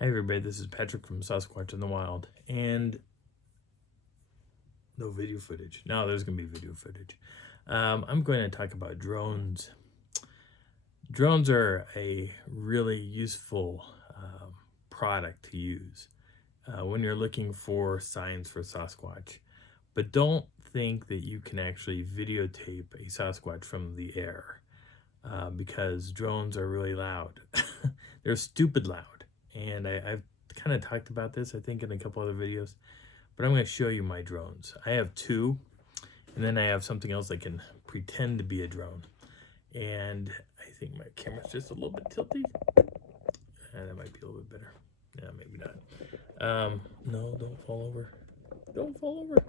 Hi everybody, this is Patrick from Sasquatch in the Wild, and no video footage. Now there's going to be video footage. I'm going to talk about drones. Drones are a really useful product to use when you're looking for signs for Sasquatch. But don't think that you can actually videotape a Sasquatch from the air because drones are really loud. They're stupid loud. And I've kind of talked about this, I think, in a couple other videos, but I'm going to show you my drones. I have two, and then I have something else that can pretend to be a drone. And I think my camera's just a little bit tilty. That might be a little bit better. Yeah, maybe not. No, don't fall over. Don't fall over.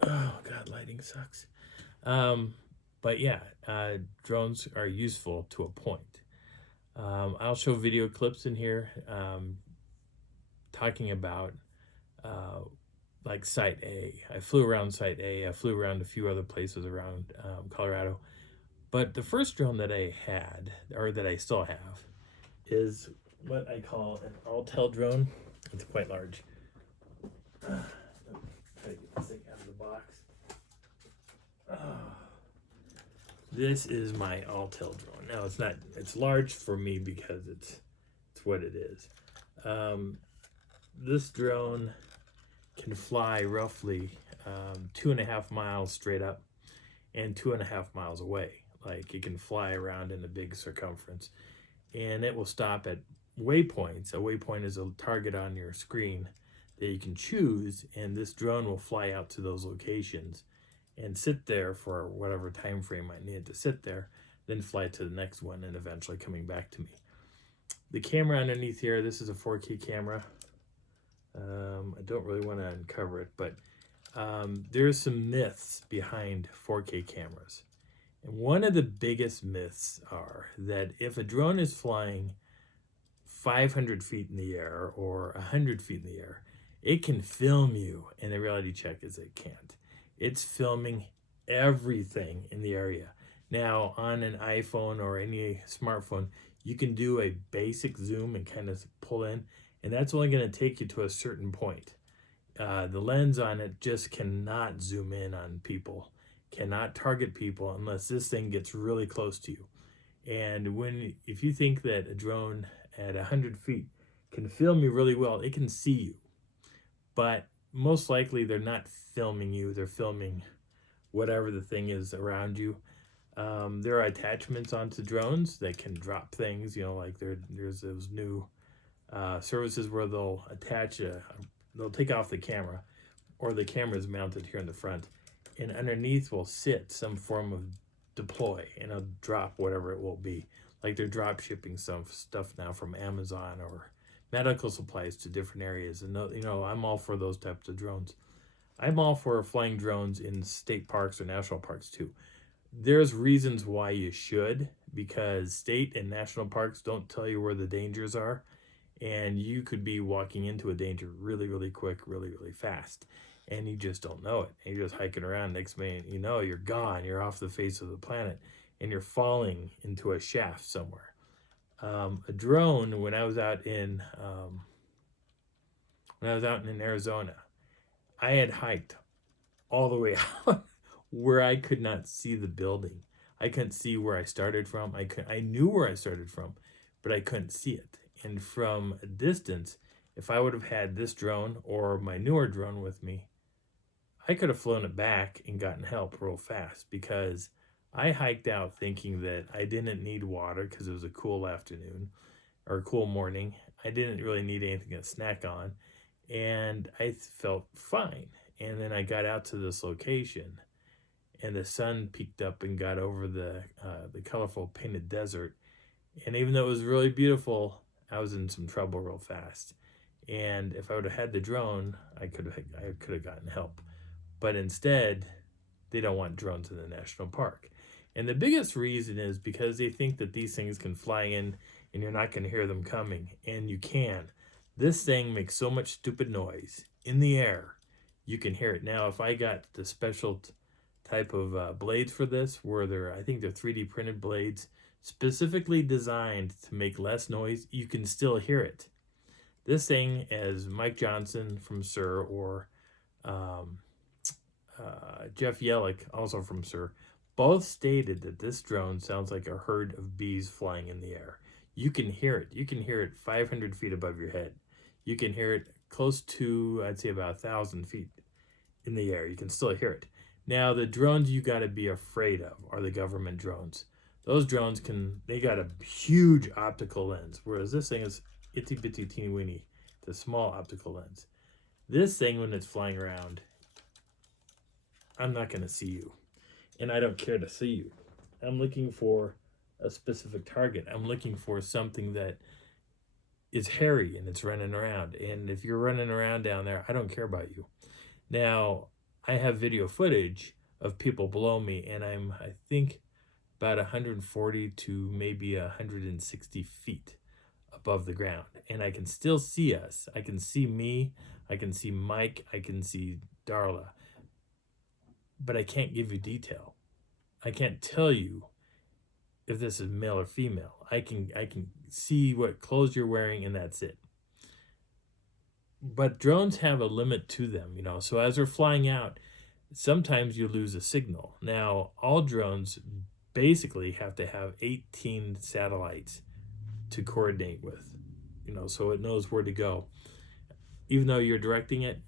Oh, God, lighting sucks. But yeah, drones are useful to a point. I'll show video clips in here talking about like Site A. I flew around Site A. I flew around a few other places around Colorado. But the first drone that I had, or that I still have, is what I call an all-tail drone. It's quite large. Try to get this thing out of the box. This is my all-tail drone. Now it's not, it's large for me because it's what it is. This drone can fly roughly 2.5 miles straight up and 2.5 miles away. Like, it can fly around in a big circumference, and it will stop at waypoints. A waypoint is a target on your screen that you can choose, and this drone will fly out to those locations and sit there for whatever time frame I need to sit there, then fly to the next one, and eventually coming back to me. The camera underneath here, this is a 4K camera. I don't really want to uncover it, but there's some myths behind 4K cameras. And one of the biggest myths are that if a drone is flying 500 feet in the air or 100 feet in the air, it can film you, and the reality check is it can't. It's filming everything in the area. Now, on an iPhone or any smartphone, you can do a basic zoom and kind of pull in, and that's only going to take you to a certain point. The lens on it just cannot zoom in on people, cannot target people unless this thing gets really close to you. And if you think that a drone at 100 feet can film you really well, it can see you. But most likely they're not filming you, they're filming whatever the thing is around you. There are attachments onto drones that can drop things, you know, like there's those new services where they'll attach they'll take off the camera, or the camera is mounted here in the front, and underneath will sit some form of deploy, and it'll drop whatever it will be. Like, they're drop shipping some stuff now from Amazon or medical supplies to different areas. And you know, I'm all for those types of drones. I'm all for flying drones in state parks or national parks too. There's reasons why you should, because state and national parks don't tell you where the dangers are, and you could be walking into a danger really, really quick, really, really fast, and you just don't know it. And you're just hiking around. Next minute, you know, you're gone. You're off the face of the planet, and you're falling into a shaft somewhere. A drone, when I was out in Arizona, I had hiked all the way out where I could not see the building. I couldn't see where I started from. I knew where I started from, but I couldn't see it. And from a distance, if I would have had this drone or my newer drone with me, I could have flown it back and gotten help real fast, because I hiked out thinking that I didn't need water because it was a cool afternoon or a cool morning. I didn't really need anything to snack on, and I felt fine. And then I got out to this location, and the sun peeked up and got over the colorful painted desert. And even though it was really beautiful, I was in some trouble real fast. And if I would have had the drone, I could have gotten help. But instead, they don't want drones in the national park. And the biggest reason is because they think that these things can fly in and you're not going to hear them coming. And you can. This thing makes so much stupid noise in the air, you can hear it. Now, if I got the special type of blades for this, where I think they're 3D printed blades, specifically designed to make less noise, you can still hear it. This thing, as Mike Johnson from SIR or um, Jeff Yellick, also from SIR, both stated that this drone sounds like a herd of bees flying in the air. You can hear it. You can hear it 500 feet above your head. You can hear it close to, I'd say, about 1,000 feet in the air. You can still hear it. Now, the drones you got to be afraid of are the government drones. Those drones they got a huge optical lens, whereas this thing is itty bitty teeny weeny, the small optical lens. This thing, when it's flying around, I'm not going to see you, and I don't care to see you. I'm looking for a specific target. I'm looking for something that is hairy and it's running around. And if you're running around down there, I don't care about you. Now, I have video footage of people below me, and I think, about 140 to maybe 160 feet above the ground. And I can still see us. I can see me. I can see Mike. I can see Darla. But I can't give you detail. I can't tell you if this is male or female. I can see what clothes you're wearing, and that's it. But drones have a limit to them, you know. So as they're flying out, sometimes you lose a signal. Now, all drones basically have to have 18 satellites to coordinate with, you know, so it knows where to go. Even though you're directing it,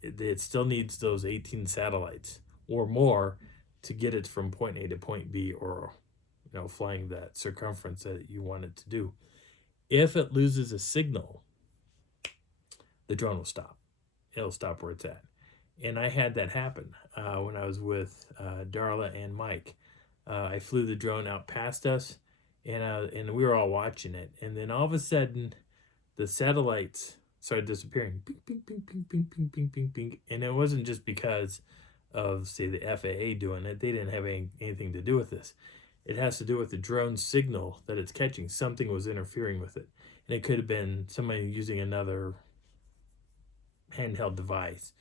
it still needs those 18 satellites or more to get it from point A to point B, or, you know, flying that circumference that you want it to do. If it loses a signal, the drone will stop. It'll stop where it's at. And I had that happen when I was with Darla and Mike. I flew the drone out past us, and we were all watching it. And then all of a sudden, the satellites started disappearing. Ping, ping, ping, ping, ping, ping, ping, ping, ping. And it wasn't just because of, say, the FAA doing it. They didn't have anything to do with this. It has to do with the drone signal that it's catching. Something was interfering with it. And it could have been somebody using another handheld device.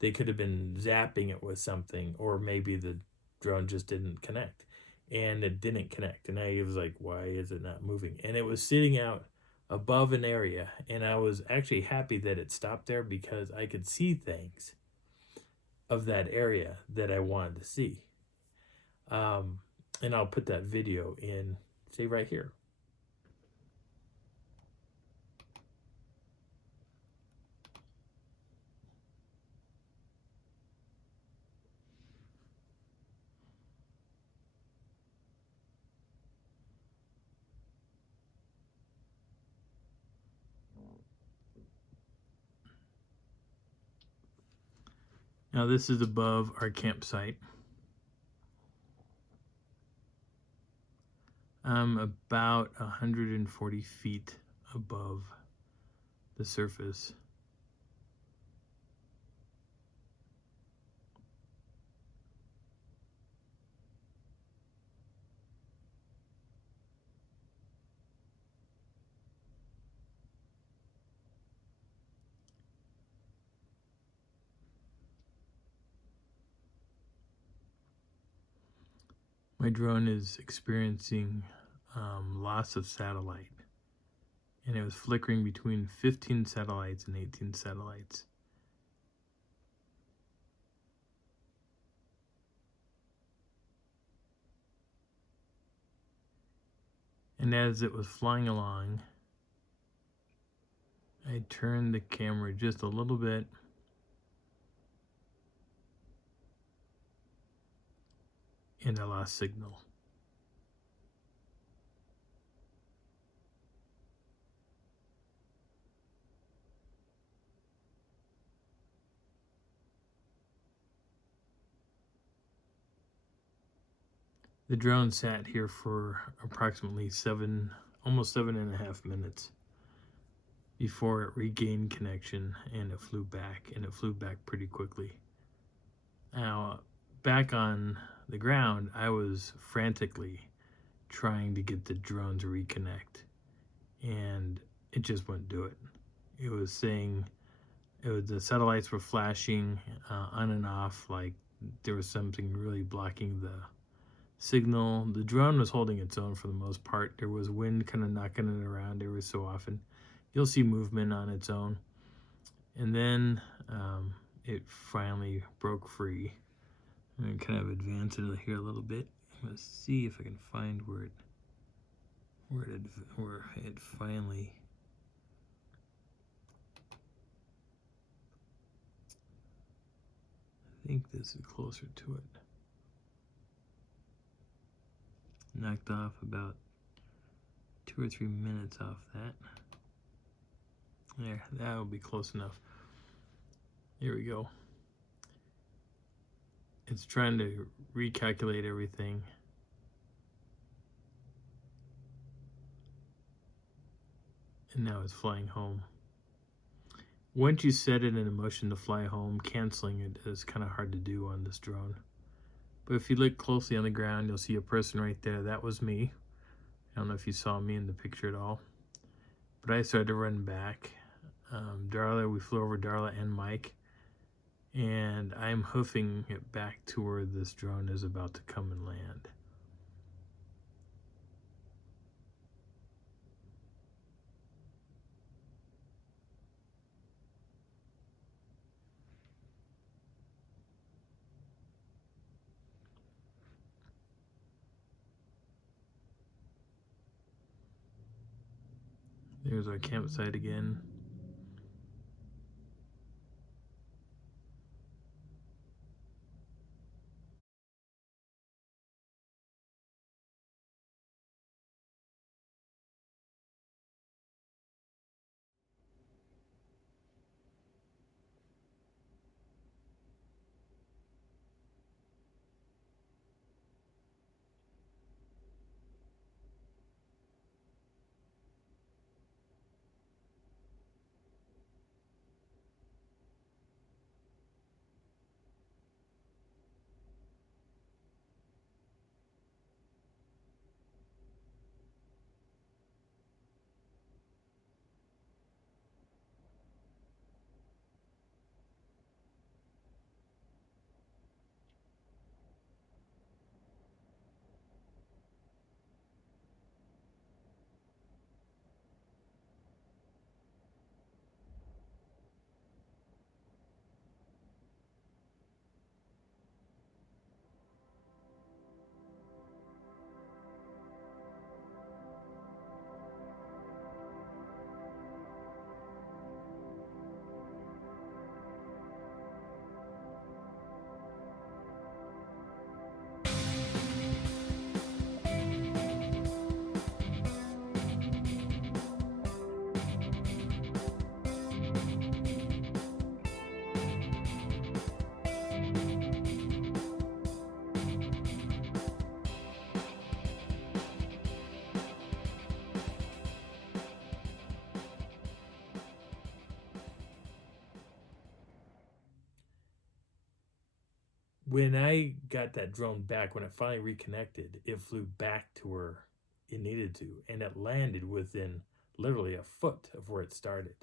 They could have been zapping it with something, or maybe the drone just didn't connect. And it didn't connect. And I was like, why is it not moving? And it was sitting out above an area. And I was actually happy that it stopped there, because I could see things of that area that I wanted to see. And I'll put that video in, say, right here. Now this is above our campsite. I'm about 140 feet above the surface. My drone is experiencing loss of satellite, and it was flickering between 15 satellites and 18 satellites. And as it was flying along, I turned the camera just a little bit, and I lost signal. The drone sat here for approximately almost 7.5 minutes before it regained connection, and it flew back, and it flew back pretty quickly. Now, back on the ground, I was frantically trying to get the drone to reconnect, and it just wouldn't do it. It was saying, the satellites were flashing on and off, like there was something really blocking the signal. The drone was holding its own for the most part. There was wind kind of knocking it around every so often, you'll see movement on its own. And then it finally broke free. I'm going to kind of advance it here a little bit. Let's see if I can find where it finally. I think this is closer to it. Knocked off about 2 or 3 minutes off that. There, that will be close enough. Here we go. It's trying to recalculate everything. And now it's flying home. Once you set it in motion to fly home, canceling it is kind of hard to do on this drone. But if you look closely on the ground, you'll see a person right there. That was me. I don't know if you saw me in the picture at all. But I started to run back. Darla, we flew over Darla and Mike. And I'm hoofing it back to where this drone is about to come and land. There's our campsite again. When I got that drone back, when it finally reconnected, it flew back to where it needed to, and it landed within literally a foot of where it started.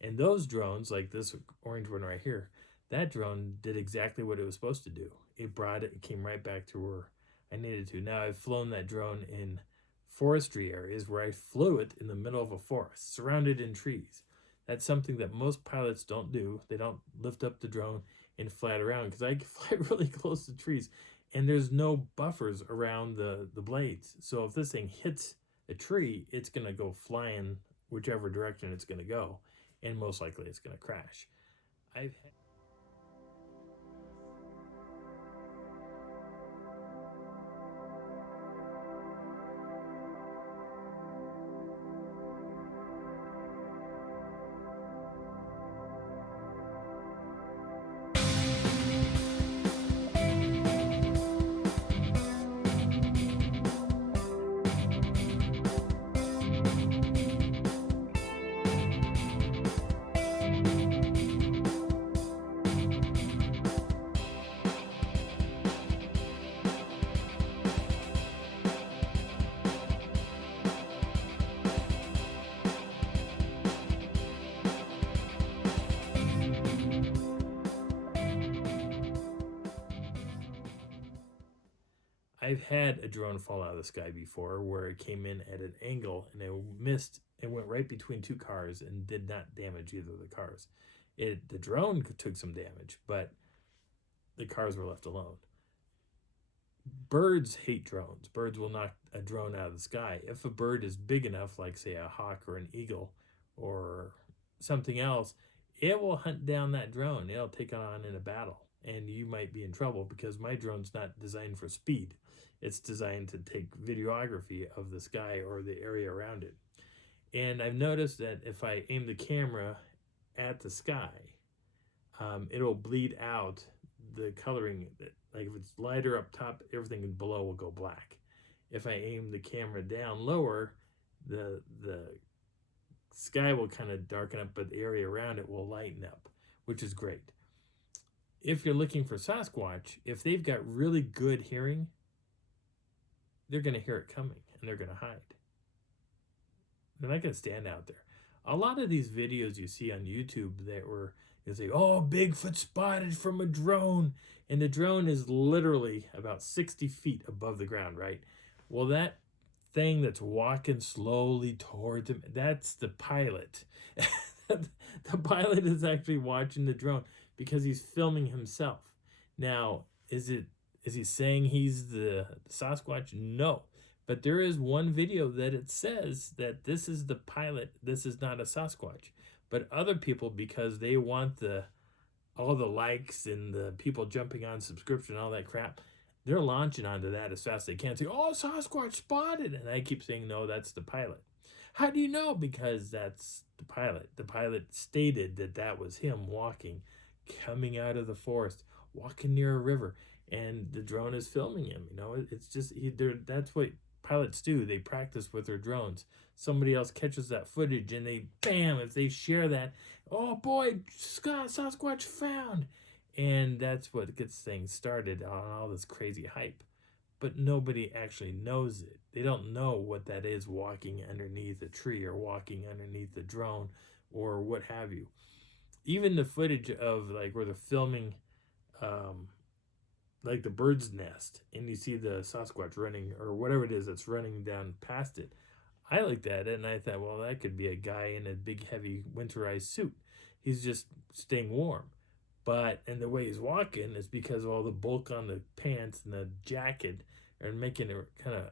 And those drones, like this orange one right here, that drone did exactly what it was supposed to do. It came right back to where I needed to. Now, I've flown that drone in forestry areas where I flew it in the middle of a forest, surrounded in trees. That's something that most pilots don't do. They don't lift up the drone and fly it around, because I fly really close to trees and there's no buffers around the blades. So if this thing hits a tree, it's going to go flying whichever direction it's going to go, and most likely it's going to crash. I've had I've had a drone fall out of the sky before where it came in at an angle and it missed It went right between two cars and did not damage either of the cars. The drone took some damage, but the cars were left alone. Birds hate drones. Birds will knock a drone out of the sky. If a bird is big enough, like say a hawk or an eagle or something else, it will hunt down that drone. It'll take it on in a battle, and you might be in trouble because my drone's not designed for speed. It's designed to take videography of the sky or the area around it. And I've noticed that if I aim the camera at the sky, it'll bleed out the coloring. Like if it's lighter up top, everything below will go black. If I aim the camera down lower, the sky will kind of darken up, but the area around it will lighten up, which is great. If you're looking for Sasquatch, if they've got really good hearing, they're going to hear it coming and they're going to hide. They're not going to stand out there. A lot of these videos you see on YouTube that were, you say, oh, Bigfoot spotted from a drone. And the drone is literally about 60 feet above the ground, right? Well, that thing that's walking slowly towards him, that's the pilot. The pilot is actually watching the drone because he's filming himself. Now, is he saying he's the Sasquatch? No. But there is one video that it says that this is the pilot, this is not a Sasquatch. But other people, because they want all the likes and the people jumping on subscription and all that crap, they're launching onto that as fast as they can. Say, oh, Sasquatch spotted. And I keep saying, no, that's the pilot. How do you know? Because that's the pilot. The pilot stated that that was him walking, coming out of the forest, walking near a river. And the drone is filming him. You know, it's just, that's what pilots do. They practice with their drones. Somebody else catches that footage and they, bam, if they share that, oh boy, Sasquatch found. And that's what gets things started on all this crazy hype. But nobody actually knows it. They don't know what that is walking underneath a tree or walking underneath the drone or what have you. Even the footage of like where they're filming like the bird's nest and you see the Sasquatch running or whatever it is that's running down past it. I looked at it and I thought, well, that could be a guy in a big, heavy, winterized suit. He's just staying warm. But, and the way he's walking is because of all the bulk on the pants and the jacket are making it kind of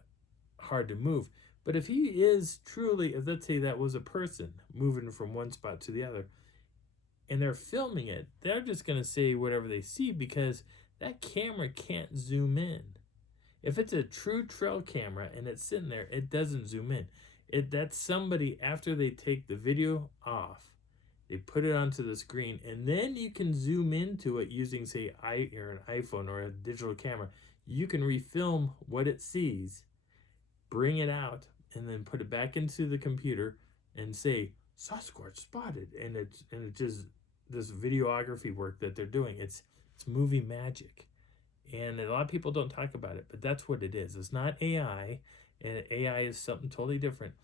hard to move. But if he is truly, if let's say that was a person moving from one spot to the other, and they're filming it, they're just going to say whatever they see because that camera can't zoom in. If it's a true trail camera and it's sitting there, it doesn't zoom in. That's somebody, after they take the video off, they put it onto the screen, and then you can zoom into it using, say, an iPhone or a digital camera. You can refilm what it sees, bring it out, and then put it back into the computer and say, Sasquatch spotted. And it's just this videography work that they're doing. It's movie magic. And a lot of people don't talk about it, but that's what it is. It's not AI, and AI is something totally different.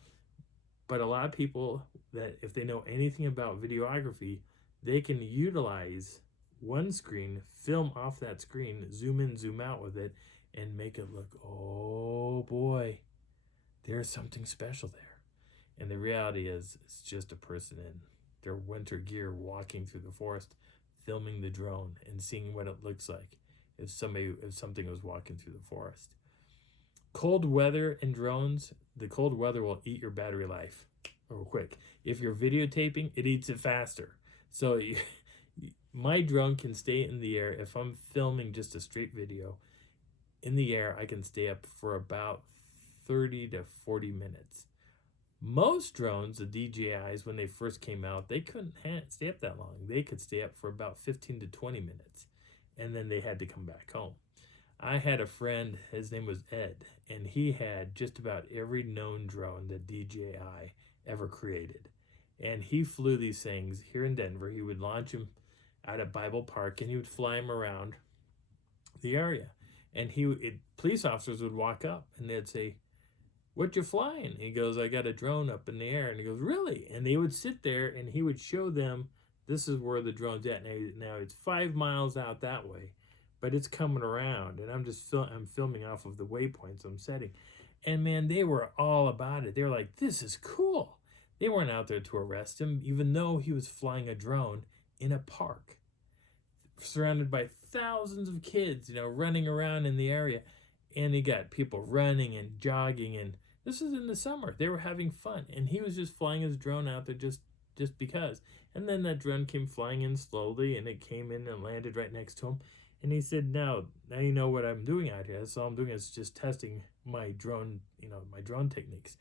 But a lot of people, that if they know anything about videography, they can utilize one screen, film off that screen, zoom in, zoom out with it, and make it look, oh boy, there's something special there. And the reality is, it's just a person in their winter gear walking through the forest, filming the drone and seeing what it looks like if something was walking through the forest. Cold weather and drones, the cold weather will eat your battery life real quick. If you're videotaping, it eats it faster. So my drone can stay in the air. If I'm filming just a straight video in the air, I can stay up for about 30 to 40 minutes. Most drones, the DJIs, when they first came out, they couldn't stay up that long. They could stay up for about 15 to 20 minutes, and then they had to come back home. I had a friend, his name was Ed, and he had just about every known drone that DJI ever created. And he flew these things here in Denver. He would launch them out at Bible Park, and he would fly them around the area. And police officers would walk up, and they'd say, what you flying? He goes, I got a drone up in the air. And he goes, really? And they would sit there, and he would show them, this is where the drone's at. Now it's 5 miles out that way, but it's coming around. And I'm filming off of the waypoints I'm setting. And man, they were all about it. They were like, this is cool. They weren't out there to arrest him, even though he was flying a drone in a park, surrounded by thousands of kids, running around in the area. And you got people running and jogging, and this is in the summer. They were having fun, and he was just flying his drone out there just because. And then that drone came flying in slowly, and it came in and landed right next to him. And he said, now you know what I'm doing out here. That's all I'm doing is just testing my drone, my drone techniques.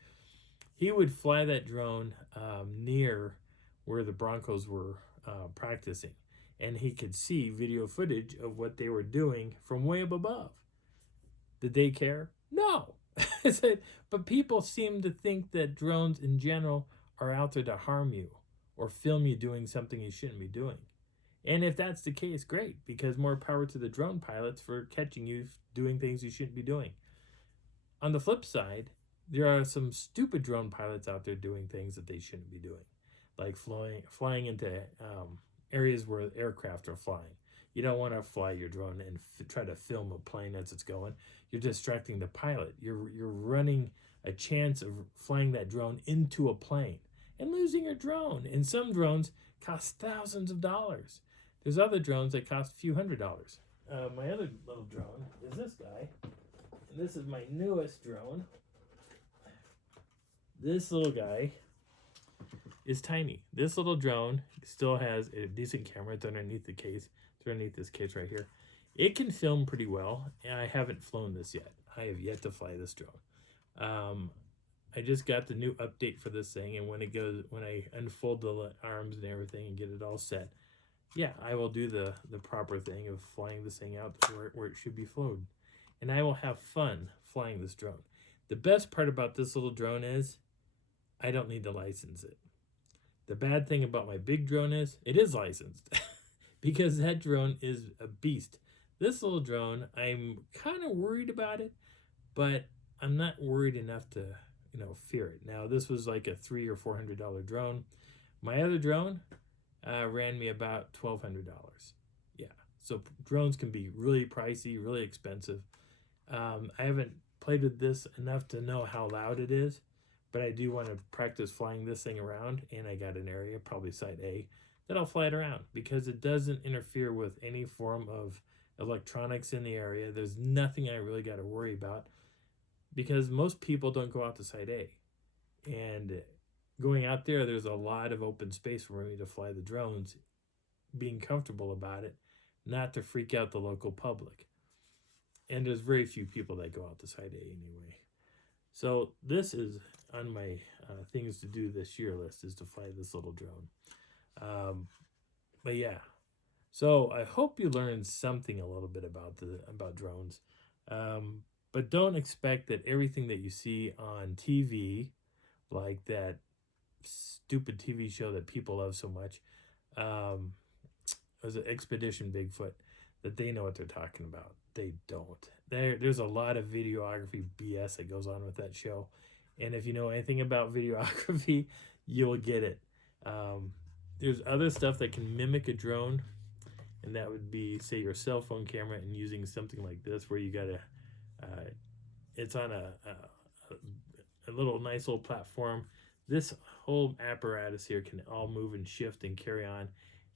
He would fly that drone near where the Broncos were practicing, and he could see video footage of what they were doing from way up above. Did they care? No. But people seem to think that drones in general are out there to harm you or film you doing something you shouldn't be doing. And if that's the case, great, because more power to the drone pilots for catching you doing things you shouldn't be doing. On the flip side, there are some stupid drone pilots out there doing things that they shouldn't be doing, like flying into areas where aircraft are flying. You don't want to fly your drone and try to film a plane as it's going. You're distracting the pilot. You're running a chance of flying that drone into a plane and losing your drone. And some drones cost thousands of dollars. There's other drones that cost a few $100s. My other little drone is this guy. And this is my newest drone. This little guy is tiny. This little drone still has a decent camera. It's underneath the case. It's underneath this case right here. It can film pretty well, and I haven't flown this yet. I have yet to fly this drone. I just got the new update for this thing, and when I unfold the arms and everything and get it all set, yeah, I will do the proper thing of flying this thing out where it should be flown. And I will have fun flying this drone. The best part about this little drone is I don't need to license it. The bad thing about my big drone is it is licensed because that drone is a beast. This little drone, I'm kind of worried about it, but I'm not worried enough to, fear it. Now, this was like a $300 or $400 drone. My other drone ran me about $1,200. Yeah, so drones can be really pricey, really expensive. I haven't played with this enough to know how loud it is, but I do want to practice flying this thing around, and I got an area, probably Site A, that I'll fly it around because it doesn't interfere with any form of electronics in the area. There's nothing I really got to worry about because most people don't go out to Site A. And going out there, there's a lot of open space for me to fly the drones, being comfortable about it, not to freak out the local public. And there's very few people that go out to Site A anyway. So this is on my things to do this year list, is to fly this little drone. But yeah, so I hope you learned something a little bit about drones. But don't expect that everything that you see on TV, like that stupid TV show that people love so much, was it Expedition Bigfoot, that they know what they're talking about. They don't. There's a lot of videography BS that goes on with that show. And if you know anything about videography, you'll get it. There's other stuff that can mimic a drone, and that would be, say, your cell phone camera and using something like this where you got to, it's on a little nice little platform. This whole apparatus here can all move and shift and carry on.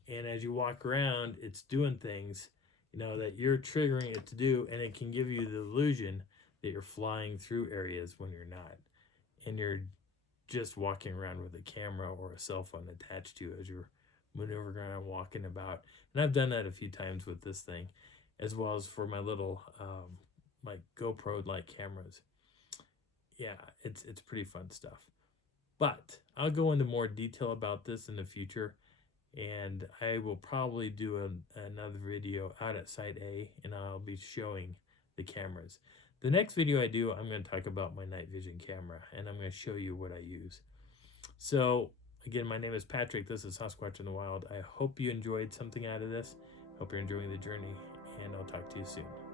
And as you walk around, it's doing things, that you're triggering it to do, and it can give you the illusion that you're flying through areas when you're not. And you're just walking around with a camera or a cell phone attached to you as you're maneuvering around, walking about. And I've done that a few times with this thing, as well as for my little my GoPro-like cameras. Yeah, it's pretty fun stuff. But I'll go into more detail about this in the future, and I will probably do another video out at Site A, and I'll be showing the cameras. The next video I do, I'm going to talk about my night vision camera, and I'm going to show you what I use. So, again, my name is Patrick. This is Sasquatch in the Wild. I hope you enjoyed something out of this. Hope you're enjoying the journey, and I'll talk to you soon.